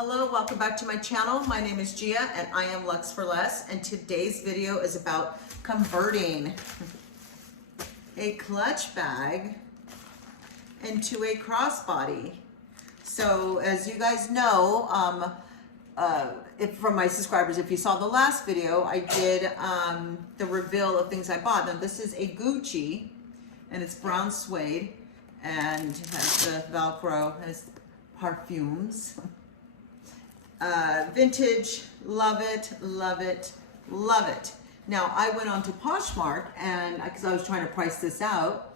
Hello, welcome back to my channel. My name is Gia and I am Luxe for Less, and today's video is about converting a clutch bag into a crossbody. So as you guys know, from my subscribers, if you saw the last video, I did the reveal of things I bought. Now this is a Gucci and it's brown suede and has the Velcro, has perfumes. Vintage, love it, love it, love it. Now I went on to Poshmark and because I was trying to price this out,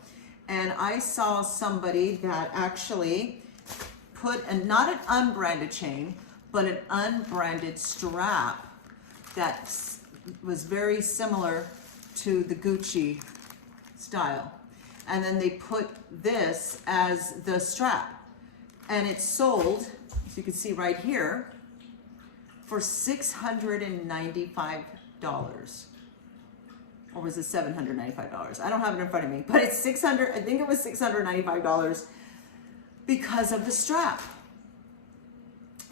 and I saw somebody that actually put not an unbranded chain, but an unbranded strap that was very similar to the Gucci style. And then they put this as the strap, and it sold, as you can see right here, for $695. Or was it $795? I don't have it in front of me, but it's I think it was $695 because of the strap.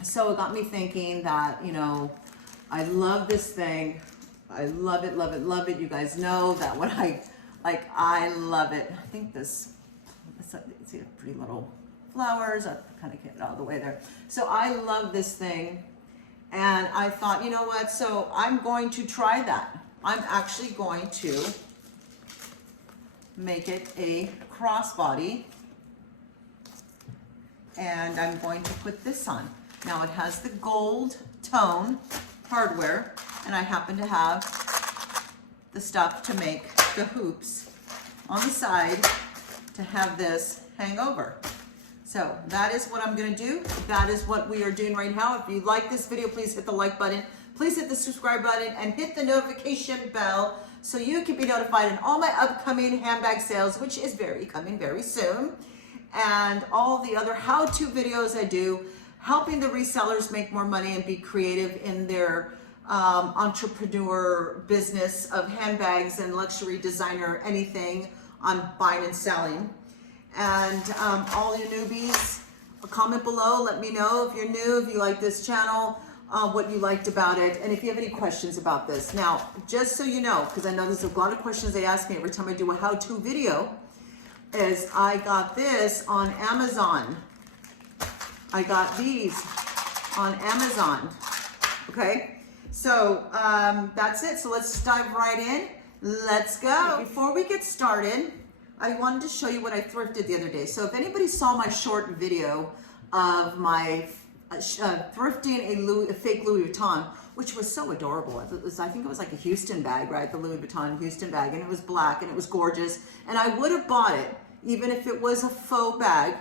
So it got me thinking that, you know, I love this thing. I love it, love it, love it. You guys know that when I love it. I think see the pretty little flowers. I kind of get it all the way there. So I love this thing. And I thought, you know what? So I'm going to try that. I'm actually going to make it a crossbody. And I'm going to put this on. Now it has the gold tone hardware, and I happen to have the stuff to make the hoops on the side to have this hang over. So that is what I'm gonna do. That is what we are doing right now. If you like this video, please hit the like button. Please hit the subscribe button and hit the notification bell so you can be notified in all my upcoming handbag sales, which is coming very soon. And all the other how-to videos I do, helping the resellers make more money and be creative in their entrepreneur business of handbags and luxury designer, anything on buying and selling. And all you newbies, comment below, let me know if you're new, if you like this channel, what you liked about it, and if you have any questions about this. Now, just so you know, because I know there's a lot of questions they ask me every time I do a how-to video, is I got this on Amazon. I got these on Amazon, okay? So that's it, so let's dive right in. Let's go. Before we get started, I wanted to show you what I thrifted the other day. So if anybody saw my short video of my thrifting a fake Louis Vuitton, which was so adorable. I think it was like a Houston bag, right? The Louis Vuitton Houston bag, and it was black and it was gorgeous. And I would have bought it even if it was a faux bag.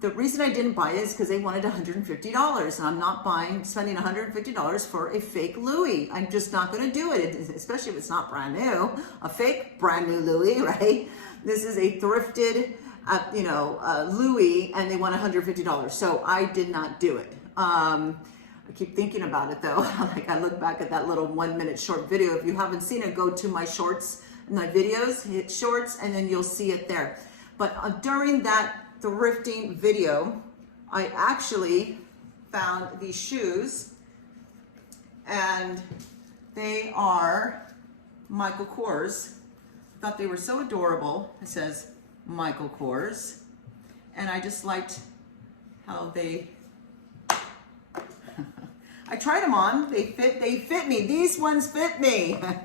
The reason I didn't buy it is because they wanted $150, and I'm not spending $150 for a fake Louis. I'm just not going to do it, especially if it's not brand new. A fake brand new Louis, right? This is a thrifted, Louis, and they want $150. So I did not do it. I keep thinking about it though. Like I look back at that little 1-minute short video. If you haven't seen it, go to my shorts, my videos, hit shorts, and then you'll see it there. But during that thrifting video, I actually found these shoes, and they are Michael Kors. Thought they were so adorable. It says Michael Kors, and I just liked how they I tried them on. They fit me. These ones fit me. And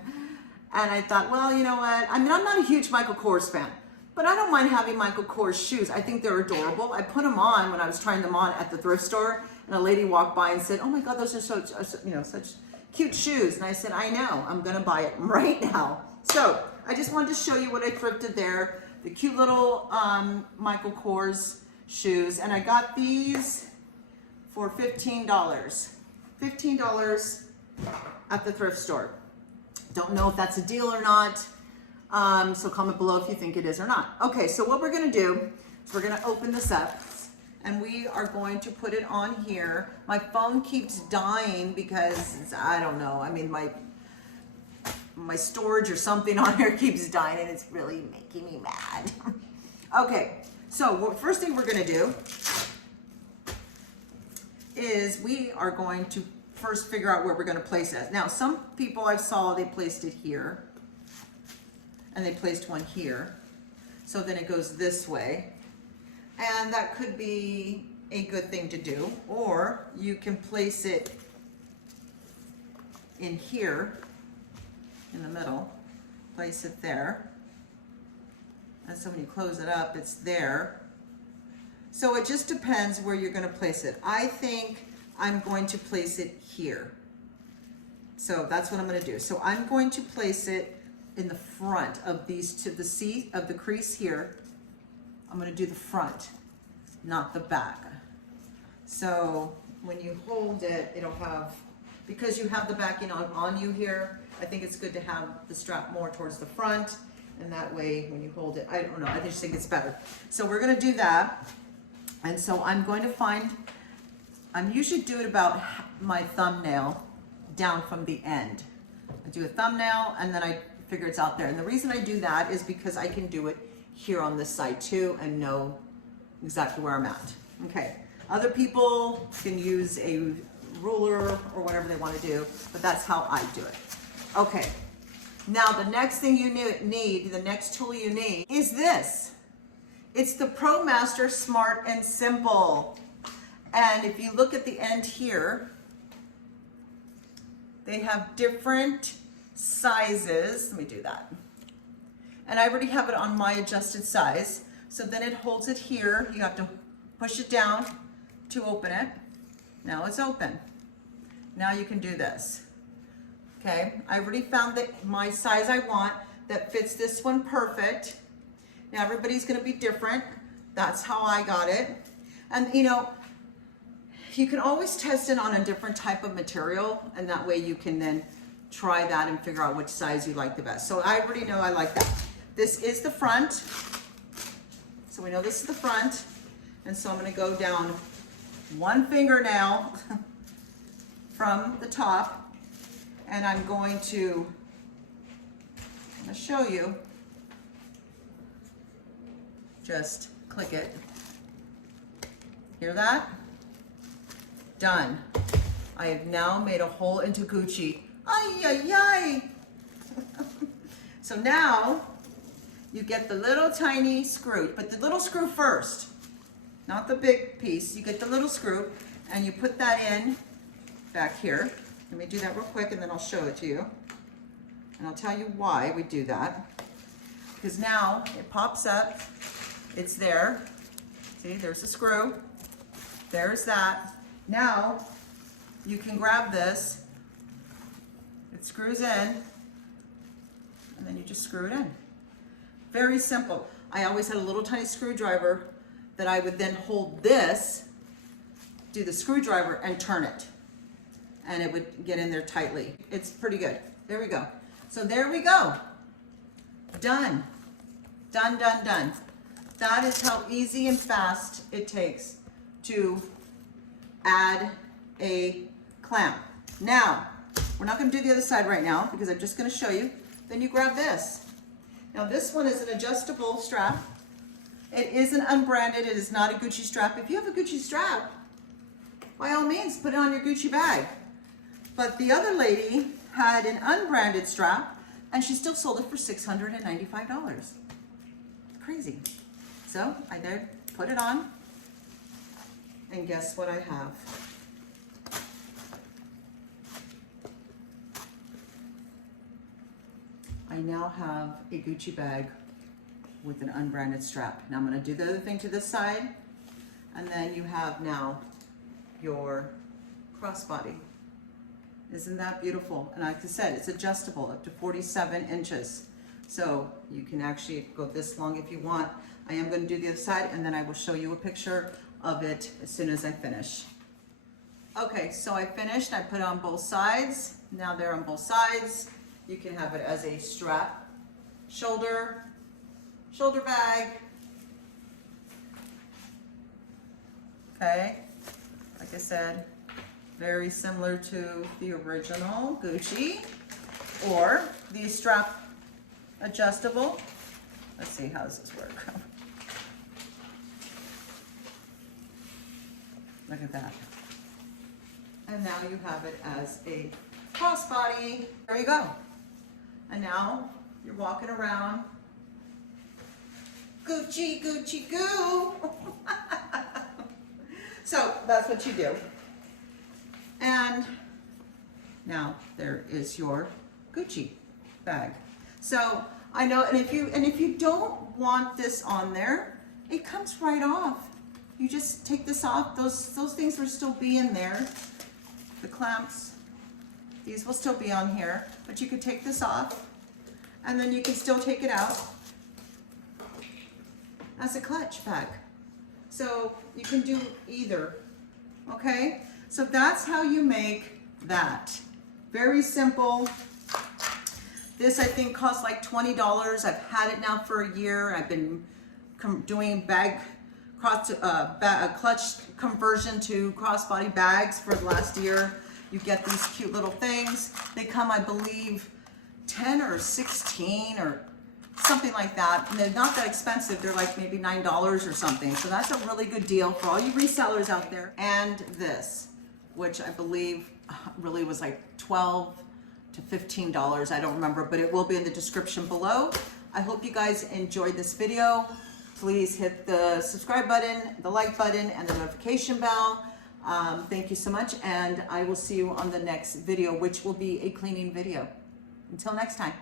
I thought, well, you know what? I mean, I'm not a huge Michael Kors fan, but I don't mind having Michael Kors shoes. I think they're adorable. I put them on when I was trying them on at the thrift store, and a lady walked by and said, "Oh my God, those are such cute shoes." And I said, "I know, I'm gonna buy it right now." So I just wanted to show you what I thrifted there. The cute little Michael Kors shoes, and I got these for $15. $15 at the thrift store. Don't know if that's a deal or not. So comment below if you think it is or not. Okay, so what we're gonna do is we're gonna open this up, and we are going to put it on here. My phone keeps dying because, I don't know, I mean, my storage or something on here keeps dying, and it's really making me mad. Okay, so first thing we're gonna do is we are going to first figure out where we're going to place it. Now, some people I saw, they placed it here, and they placed one here. So then it goes this way. And that could be a good thing to do. Or you can place it in here, in the middle, place it there. And so when you close it up, it's there. So it just depends where you're going to place it. I think I'm going to place it here. So that's what I'm going to do. So I'm going to place it in the front of these two, the C of the crease here. I'm going to do the front, not the back. So when you hold it, it'll have, because you have the backing on you here, I think it's good to have the strap more towards the front. And that way, when you hold it, I don't know, I just think it's better. So we're going to do that. And so I'm going to find, I'm usually do it about my thumbnail down from the end. I do a thumbnail and then I figure it's out there. And the reason I do that is because I can do it here on this side too and know exactly where I'm at. Okay. Other people can use a ruler or whatever they want to do, but that's how I do it. Okay. Now the next thing you need, the next tool you need is this. It's the ProMaster Smart and Simple. And if you look at the end here, they have different sizes. Let me do that. And I already have it on my adjusted size. So then it holds it here. You have to push it down to open it. Now it's open. Now you can do this. Okay, I already found that my size I want that fits this one perfect. Now everybody's gonna be different. That's how I got it. And you know, you can always test it on a different type of material, and that way you can then try that and figure out which size you like the best. So I already know I like that. This is the front. So we know this is the front. And so I'm gonna go down one fingernail from the top, and I'm going to show you. Just click it. Hear that? Done. I have now made a hole into Gucci. Ay, ay, ay. So now you get the little tiny screw, but the little screw first, not the big piece. You get the little screw and you put that in back here. Let me do that real quick and then I'll show it to you. And I'll tell you why we do that. Because now it pops up, it's there. See, there's the screw. There's that. Now you can grab this, it screws in, and then you just screw it in. Very simple. I always had a little tiny screwdriver that I would then hold this, do the screwdriver and turn it. And it would get in there tightly. It's pretty good. There we go. So there we go. Done. Done, done, done. That is how easy and fast it takes to add a clamp. Now, we're not going to do the other side right now because I'm just going to show you. Then you grab this. Now this one is an adjustable strap. It is an unbranded, it is not a Gucci strap. If you have a Gucci strap, by all means, put it on your Gucci bag. But the other lady had an unbranded strap and she still sold it for $695. Crazy. So I did put it on, and guess what I have? I now have a Gucci bag with an unbranded strap. Now I'm going to do the other thing to this side, and then you have now your crossbody. Isn't that beautiful? And like I said, it's adjustable up to 47 inches. So you can actually go this long if you want. I am going to do the other side, and then I will show you a picture of it as soon as I finish. Okay, so I finished. I put it on both sides. Now they're on both sides. You can have it as a strap, shoulder bag. Okay, like I said, very similar to the original Gucci, or the strap adjustable. Let's see, how does this work? Look at that. And now you have it as a crossbody. There you go. And now you're walking around. Gucci, Gucci, goo. So that's what you do. And now there is your Gucci bag. So I know, and if you don't want this on there, it comes right off. You just take this off. Those things will still be in there. The clamps, these will still be on here, but you could take this off, and then you can still take it out as a clutch bag. So you can do either, okay? So that's how you make that. Very simple. This I think costs like $20. I've had it now for a year. I've been doing clutch conversion to crossbody bags for the last year. You get these cute little things. They come, I believe, 10 or 16 or something like that. And they're not that expensive. They're like maybe $9 or something. So that's a really good deal for all you resellers out there. And this, which I believe really was like $12 to $15. I don't remember, but it will be in the description below. I hope you guys enjoyed this video. Please hit the subscribe button, the like button, and the notification bell. Thank you so much, and I will see you on the next video, which will be a cleaning video. Until next time.